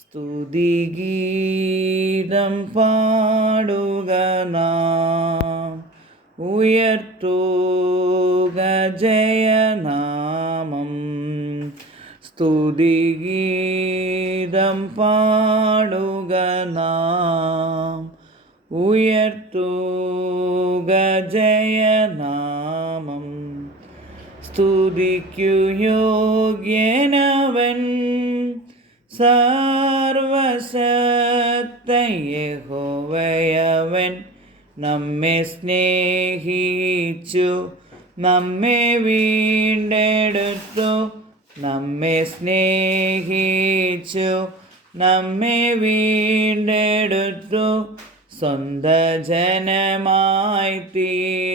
സ്തുതിഗീതം പാടുക നാം. ഉയർത്തുക ജയനാമം. സ്തുതിഗീതം പാടുക നാം. ഉയർത്തുക ജയനാമം. സ്തുതിക്കു യോഗ്യനവൻ. സർവശക്തയഹോവയവൻ നമ്മെ സ്നേഹിച്ചു നമ്മെ വീണ്ടെടുത്തു നമ്മെ സ്നേഹിച്ചു നമ്മെ വീണ്ടെടുത്തു സ്വന്ത ജനമായി തീർത്തതിനാൽ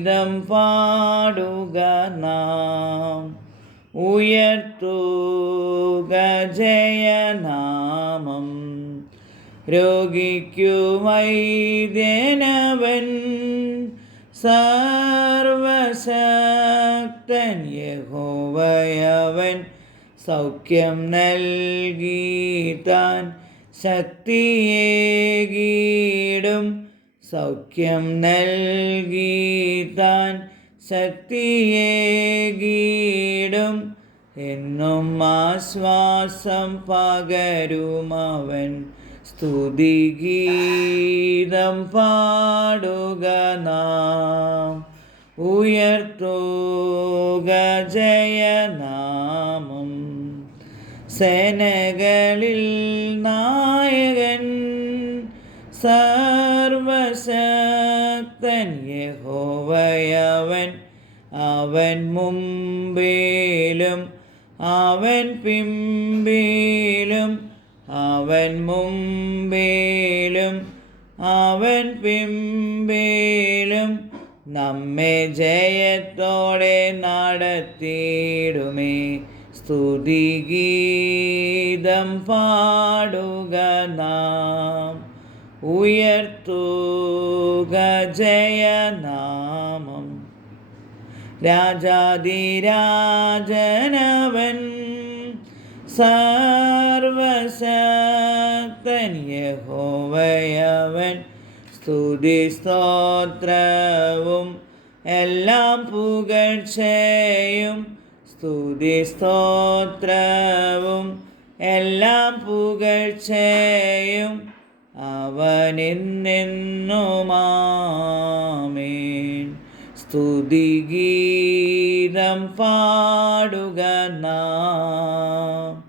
സ്തുതിഗീതം പാടുക നാം. ഉയർത്തുക ജയനാമം രോഗിക്കു വൈദ്യനവൻ. സർവശക്തൻ യഹോവയവൻ. സൗഖ്യം നൽകിത്താൻ ശക്തിയേകീടും. സൗഖ്യം നൽകിതാൻ ശക്തിയെ ഗീടും എന്നും ആശ്വാസം പകരുമവൻ. സ്തുതിഗീതം പാടുക നാം. ഉയർത്തുക ജയനാമം. സേനകളിൽ നായകൻ സർവശക്തൻ യഹോവയവൻ. അവൻ മുമ്പിലും അവൻ പിമ്പിലും അവൻ മുമ്പിലും അവൻ പിമ്പിലും നമ്മെ ജയത്തോടെ നടത്തിയിടുമേ. സ്തുതിഗീതം പാടുക നാം. ഉയർത്തുക ജയനാമം രാജാതിരാജനവൻ സർവശക്തൻ യഹോവയവൻ. സ്തുതി സ്തോത്രവും എല്ലാം പുകഴ്ചയും. സ്തുതി സ്തോത്രവും എല്ലാം പുകഴ്ചയും. അവനെന്നെന്നുമാമേൻ. സ്തുതിഗീതം പാടുക നാം.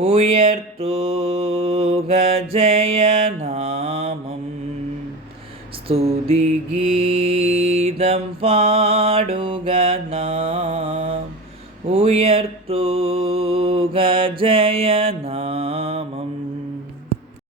ഉയർത്തുക ജയനാമം. സ്തുതിഗീതം പാടുക നാം. ഉയർത്തുക ജയനാമം.